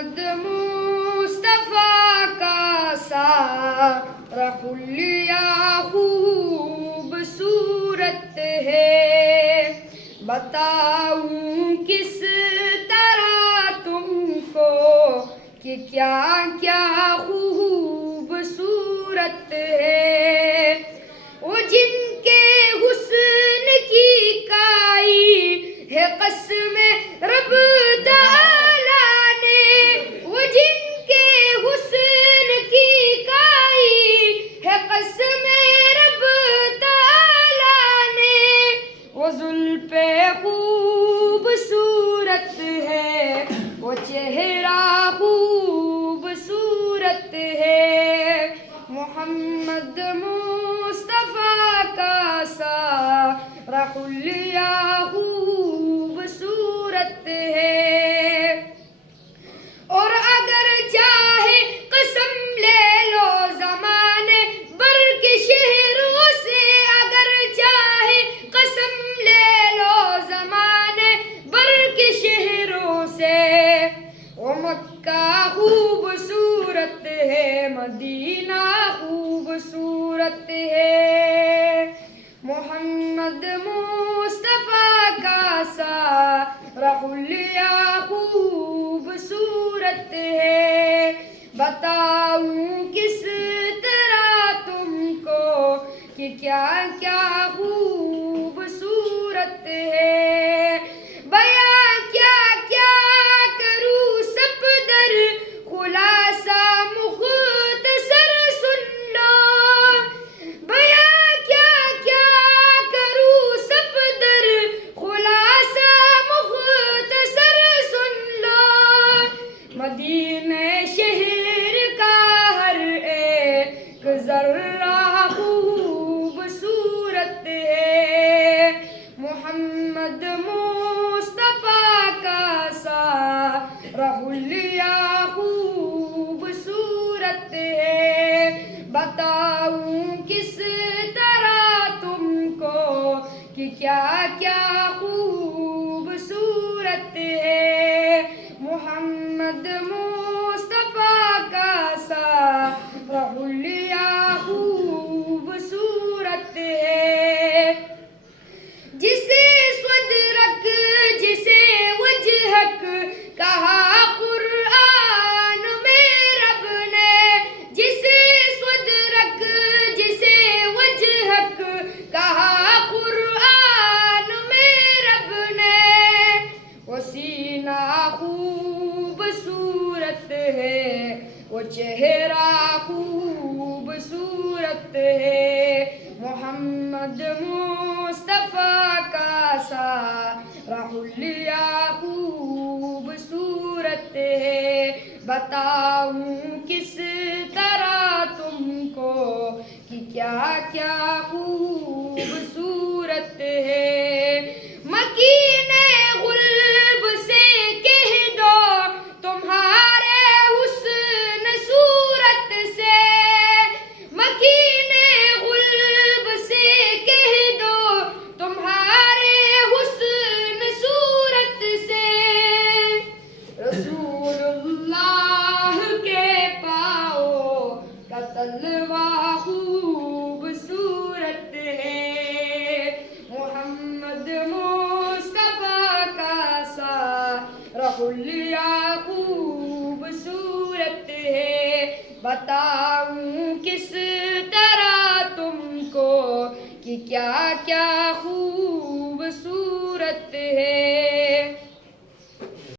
محمد مصطفیٰ کا سارا حلیہ خوبصورت ہے، بتاؤں کس طرح تم کو کہ کیا کیا خوبصورت ہے۔ وہ جن کے حسن کی کائی ہے قسم رب تعالیٰ نے، وہ جن کے حسن کی کائی ہے قسم رب تعالیٰ نے، وہ زلف خوبصورت ہے، وہ چہرہ خوبصورت ہے، محمد مصطفیٰ کا سارا حلیہ خوبصورت ہے۔ اور اگر چاہے قسم لے لو زمانے بھر کے شہروں سے، اگر چاہے قسم لے لو زمانے بھر کے شہروں سے، وہ مکہ خوبصورت ہے، مدینہ خوبصورت ہے، محمد مصطفیٰ کا سارا حلیہ خوبصورت ہے، بتاؤں کس طرح تم کو کہ کیا کیا خوبصورت ہے، بیاں کیا کیا کروں سب در خلاصہ مختصر سن لو، بیاں کیا کیا کروں سب در خلاصہ مختصر سن لو، مدینہ شہر کا ہر ایک ذرہ خوبصورت ہے، محمد مصطفیٰ کا سارا حلیہ خوبصورت ہے، بتاؤں کس طرح تم کو کہ کیا کیا خوبصورت ہے، محمد مصطفیٰ کا سارا حلیہ خوبصورت ہے، جسے صدرک جسے وجہک کہا قرآن میں رب نے، جسے صدرک جسے وجہک کہا قرآن میں رب نے، وہ سینہ خوبصورت ہے، وہ چہرہ خوبصورت ہے، محمد مصطفیٰ کا سارا حلیہ خوبصورت ہے، بتاؤں کس طرح تم کو کہ کیا کیا خوبصورت ہے، مکین غلب سے کہہ دو تمہارے حسن صورت سے، مکین غلب سے کہہ دو تمہارے حسن صورت سے، رسول اللہ کے پاؤں کا تلوہ خوبصورت ہے، محمد مصطفیٰ کا سارا حلیہ خوبصورت ہے، بتاؤں کس طرح تم کو کہ کیا کیا خوبصورت ہے۔